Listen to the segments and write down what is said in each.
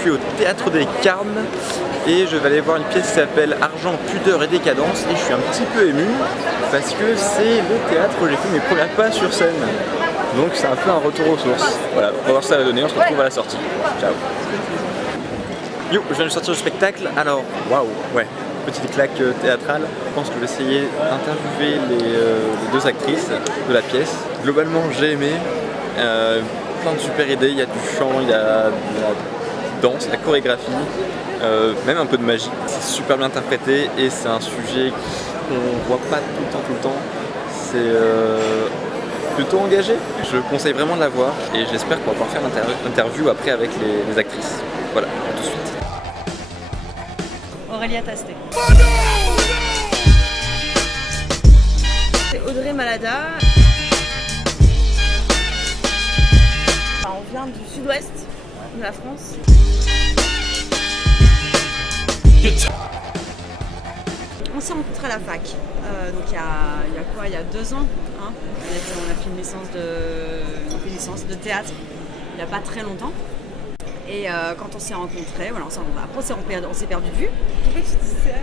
suis au Théâtre des Carmes et je vais aller voir une pièce qui s'appelle Argent, pudeur et décadence et je suis un petit peu ému parce que c'est le théâtre où j'ai fait mes premiers pas sur scène. Donc c'est un peu un retour aux sources. Voilà, on va voir ça à la donnée, on se retrouve à la sortie. Ciao. Yo, je viens de sortir du spectacle, alors waouh, ouais, petite claque théâtrale. Je pense que je vais essayer d'interviewer les deux actrices de la pièce. Globalement j'ai aimé, plein de super idées, il y a du chant, il y a de la danse, la chorégraphie, même un peu de magie. C'est super bien interprété et c'est un sujet qu'on voit pas tout le temps. C'est plutôt engagé. Je conseille vraiment de la voir et j'espère qu'on va pouvoir faire l'interview après avec les actrices. Voilà, à tout de suite. Aurélia Tastet. C'est Audrey Malada. On vient du sud-ouest de la France. On s'est rencontrés à la fac, donc il y a 2 ans, hein. On a fait une licence de théâtre il n'y a pas très longtemps. Et quand on s'est rencontrés, voilà, après on s'est perdu de vue. Pourquoi tu dis ça?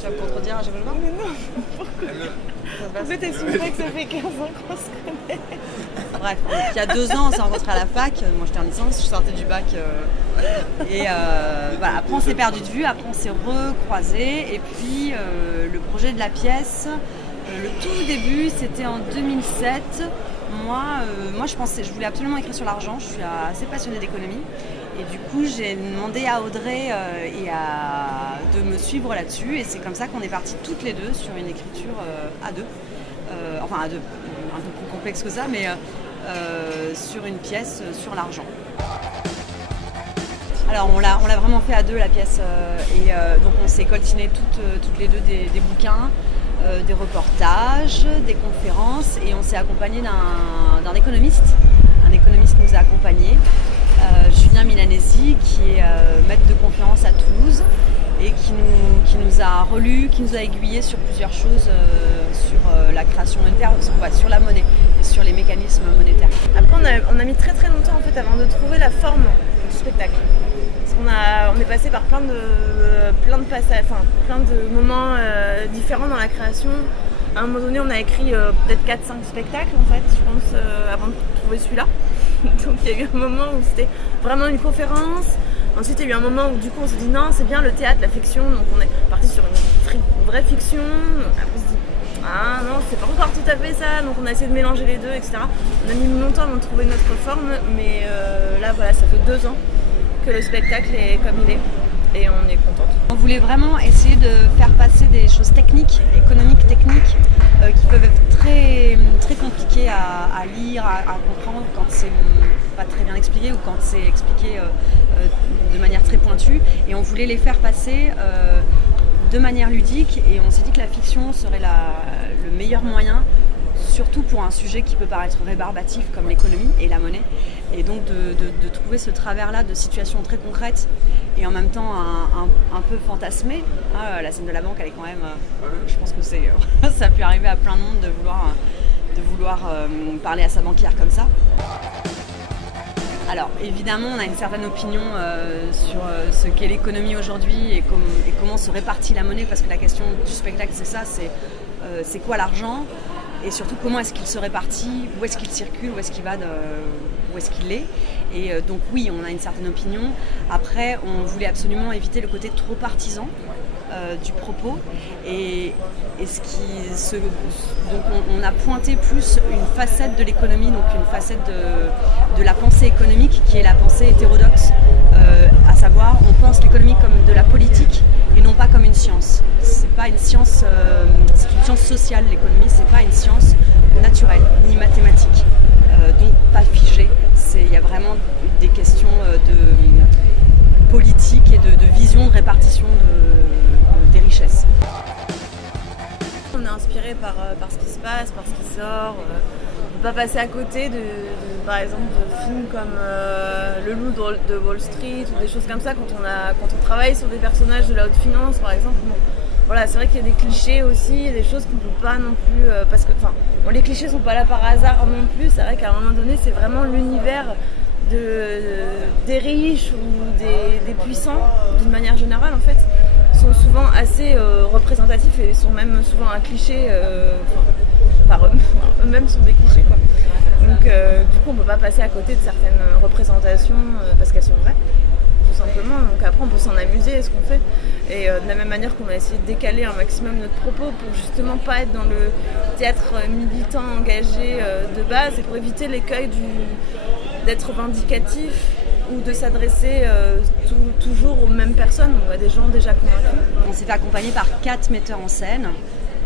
Tu vas me contredire à chaque fois? Mais non, pourquoi? Pourquoi t'as su pas que ça fait 15 ans qu'on se connaît? Bref, il y a 2 ans on s'est rencontrés à la fac, moi j'étais en licence, je sortais du bac. Et voilà, après on s'est perdu de vue, après on s'est recroisés. Et puis le projet de la pièce, le tout début c'était en 2007. Moi je voulais absolument écrire sur l'argent, je suis assez passionnée d'économie. Et du coup, j'ai demandé à Audrey de me suivre là-dessus. Et c'est comme ça qu'on est partis toutes les deux sur une écriture à deux. Enfin à deux, un peu plus complexe que ça, mais sur une pièce sur l'argent. Alors on l'a vraiment fait à deux la pièce. Donc on s'est coltiné toutes les deux des bouquins, des reportages, des conférences. Et on s'est accompagné d'un économiste. Un économiste nous a accompagnés. Julien Milanesi, qui est maître de conférence à Toulouse et qui nous a relus, qui nous a aiguillés sur plusieurs choses, sur la création monétaire, sur la monnaie et sur les mécanismes monétaires. Après on a mis très longtemps en fait avant de trouver la forme du spectacle. Parce qu'on est passé par plein de passages, enfin plein de moments différents dans la création. À un moment donné, on a écrit peut-être 4-5 spectacles en fait, je pense, avant de trouver celui-là. Donc il y a eu un moment où c'était vraiment une conférence. Ensuite il y a eu un moment où du coup on s'est dit non, c'est bien le théâtre, la fiction. Donc on est parti sur une vraie fiction. Après on se dit ah non, c'est pas encore tout à fait ça. Donc on a essayé de mélanger les deux, etc. On a mis longtemps avant de trouver notre forme. Mais là voilà, ça fait 2 ans que le spectacle est comme il est. Et on est contente. On voulait vraiment essayer de faire passer des choses techniques, économiques, techniques, qui peuvent être très compliquées à lire, à comprendre quand c'est pas très bien expliqué ou quand c'est expliqué de manière très pointue. Et on voulait les faire passer de manière ludique et on s'est dit que la fiction serait le meilleur moyen, surtout pour un sujet qui peut paraître rébarbatif comme l'économie et la monnaie. Et donc de trouver ce travers-là de situations très concrètes et en même temps un peu fantasmées. La scène de la banque, elle est quand même... je pense que ça a pu arriver à plein de monde de vouloir parler à sa banquière comme ça. Alors évidemment, on a une certaine opinion sur ce qu'est l'économie aujourd'hui et comment se répartit la monnaie, parce que la question du spectacle, c'est ça, c'est quoi l'argent ? Et surtout comment est-ce qu'il se répartit, où est-ce qu'il circule, où est-ce qu'il va, où est-ce qu'il est. Et donc oui, on a une certaine opinion. Après, on voulait absolument éviter le côté trop partisan du propos. Et donc on a pointé plus une facette de l'économie, donc une facette de la pensée économique qui est la pensée hétérodoxe. À savoir, on pense l'économie comme de la politique et non pas comme une science. C'est pas une science, c'est une science sociale, l'économie, c'est pas une science naturelle ni mathématique, donc pas figée. Il y a vraiment des questions de politique et de vision de répartition des richesses. On est inspiré par ce qui se passe, par ce qui sort. On ne peut pas passer à côté par exemple de films comme Le Loup de Wall Street ou des choses comme ça quand on travaille sur des personnages de la haute finance par exemple. Bon, voilà, c'est vrai qu'il y a des clichés aussi, des choses qu'on ne peut pas non plus... parce que les clichés ne sont pas là par hasard non plus. C'est vrai qu'à un moment donné, c'est vraiment l'univers des riches ou des puissants, d'une manière générale en fait, sont souvent assez représentatifs et sont même souvent un cliché, eux-mêmes sont des clichés quoi. Donc du coup on peut pas passer à côté de certaines représentations parce qu'elles sont vraies, tout simplement. Donc après on peut s'en amuser à ce qu'on fait. Et de la même manière qu'on a essayé de décaler un maximum notre propos pour justement pas être dans le théâtre militant engagé de base et pour éviter l'écueil d'être vindicatif ou de s'adresser toujours aux mêmes personnes ou à des gens déjà convaincus. On s'est fait accompagner par 4 metteurs en scène,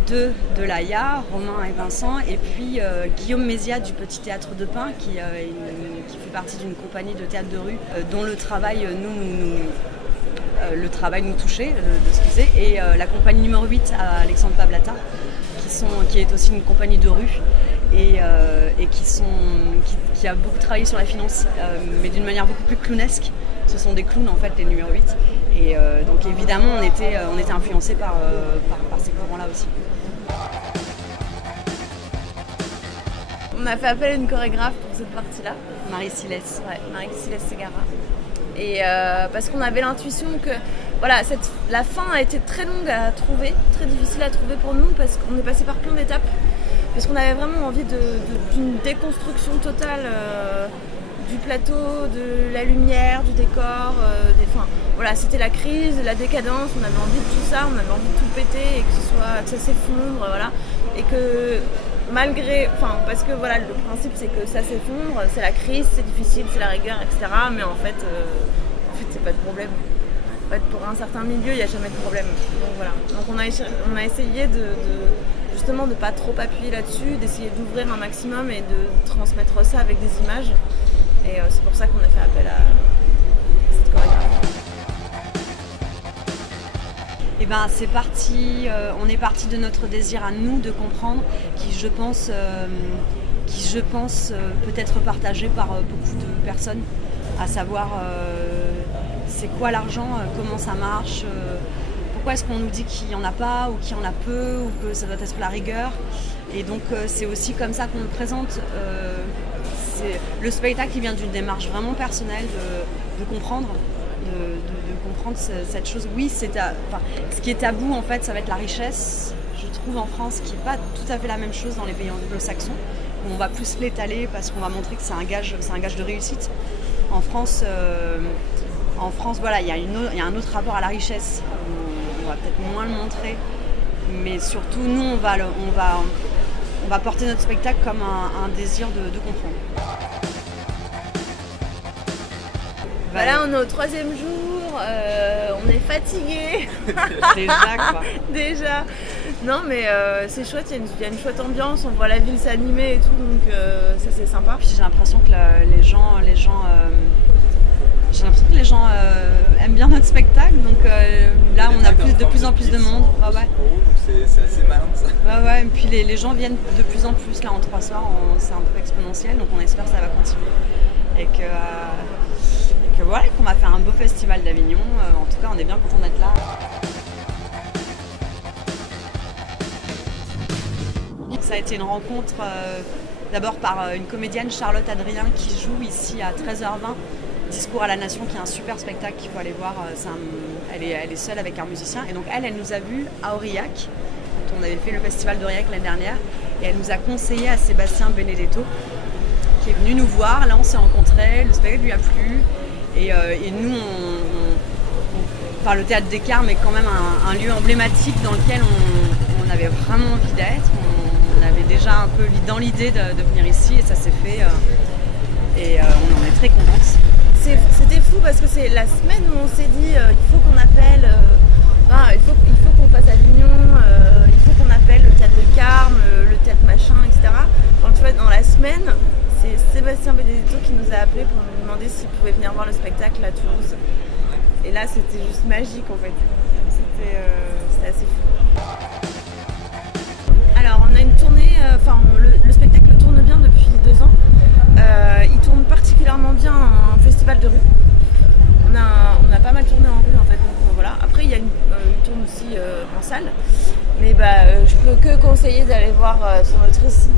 2 de l'AIA, Romain et Vincent, et puis Guillaume Méziat du Petit Théâtre de Pin qui fait partie d'une compagnie de théâtre de rue dont le travail nous touchait de ce qu'il faisait, et la compagnie numéro 8 à Alexandre Pablata qui est aussi une compagnie de rue et qui a beaucoup travaillé sur la finance mais d'une manière beaucoup plus clownesque. Ce sont des clowns en fait, les numéro 8, et donc évidemment on était influencés par ces courants-là aussi. On a fait appel à une chorégraphe pour cette partie-là, Marie-Céleste. Ouais, Marie-Céleste Segara. Et parce qu'on avait l'intuition que voilà, la fin a été très longue à trouver, très difficile à trouver pour nous parce qu'on est passé par plein d'étapes, parce qu'on avait vraiment envie d'une déconstruction totale du plateau, de la lumière, du décor, voilà, c'était la crise, la décadence, on avait envie de tout ça, on avait envie de tout péter et que ça s'effondre, voilà, et que parce que voilà, le principe c'est que ça s'effondre, c'est la crise, c'est difficile, c'est la rigueur, etc. Mais en fait c'est pas de problème. En fait, pour un certain milieu, il n'y a jamais de problème. Donc voilà. Donc on a essayé justement de pas trop appuyer là-dessus, d'essayer d'ouvrir un maximum et de transmettre ça avec des images. Et c'est pour ça qu'on a fait appel à cette chorégraphie. Et ben c'est parti, on est parti de notre désir à nous de comprendre, qui je pense peut être partagé par beaucoup de personnes, à savoir c'est quoi l'argent, comment ça marche, pourquoi est-ce qu'on nous dit qu'il n'y en a pas ou qu'il y en a peu ou que ça doit être la rigueur. Et donc c'est aussi comme ça qu'on le présente. Le spectacle qui vient d'une démarche vraiment personnelle de comprendre. De comprendre cette chose. Oui, ce qui est tabou en fait, ça va être la richesse, je trouve, en France, qui n'est pas tout à fait la même chose dans les pays anglo-saxons, où on va plus l'étaler parce qu'on va montrer que c'est un gage de réussite. En France, voilà, il y a un autre rapport à la richesse. On va peut-être moins le montrer, mais surtout nous, on va porter notre spectacle comme un désir de comprendre. Voilà, on est au 3e jour, on est fatigué. Déjà quoi. Déjà. Non mais c'est chouette, il y a une chouette ambiance, on voit la ville s'animer et tout, donc ça c'est sympa. Puis j'ai l'impression que les gens aiment bien notre spectacle, donc là on a de plus en plus de monde. Ah ouais. C'est assez malin ça. Ouais, et puis les gens viennent de plus en plus, là en 3 soirs, c'est un peu exponentiel, donc on espère que ça va continuer. Et que voilà, qu'on va faire un beau festival d'Avignon. En tout cas, on est bien content d'être là. Ça a été une rencontre d'abord par une comédienne, Charlotte Adrien, qui joue ici à 13h20, Discours à la Nation, qui est un super spectacle qu'il faut aller voir. Elle est seule avec un musicien. Et donc elle nous a vus à Aurillac, quand on avait fait le festival d'Aurillac l'année dernière. Et elle nous a conseillé à Sébastien Benedetto, qui est venu nous voir. Là, on s'est rencontrés, le spectacle lui a plu. Et nous, le Théâtre des Carmes est quand même un lieu emblématique dans lequel on avait vraiment envie d'être. On avait déjà un peu dans l'idée de venir ici, et ça s'est fait. Et on en est très contente. C'était fou parce que c'est la semaine où on s'est dit il faut qu'on appelle, il faut qu'on fasse Avignon, il faut qu'on appelle le Théâtre des Carmes, le Théâtre machin, etc. Enfin, tu vois, dans la semaine, c'est Sébastien Benedetto qui nous a appelés pour nous demander s'il pouvait venir voir le spectacle à Toulouse. Et là, c'était juste magique en fait. C'était assez fou. Alors, on a une tournée, le spectacle tourne bien depuis 2 ans. Il tourne particulièrement bien en festival de rue. On a pas mal tourné en rue en fait. Donc, voilà. Après, il tourne aussi aussi en salle. Mais je peux que conseiller d'aller voir sur notre site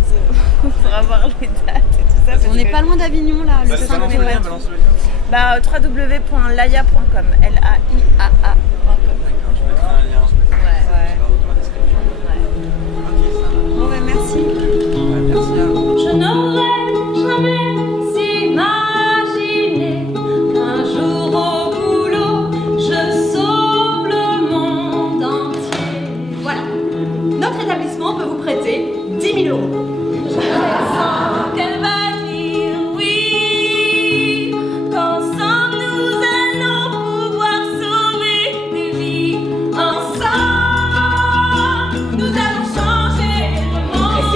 pour avoir les dates et tout ça. On n'est pas loin d'Avignon là, le 5 mai. www.laia.com, LAIAA.com.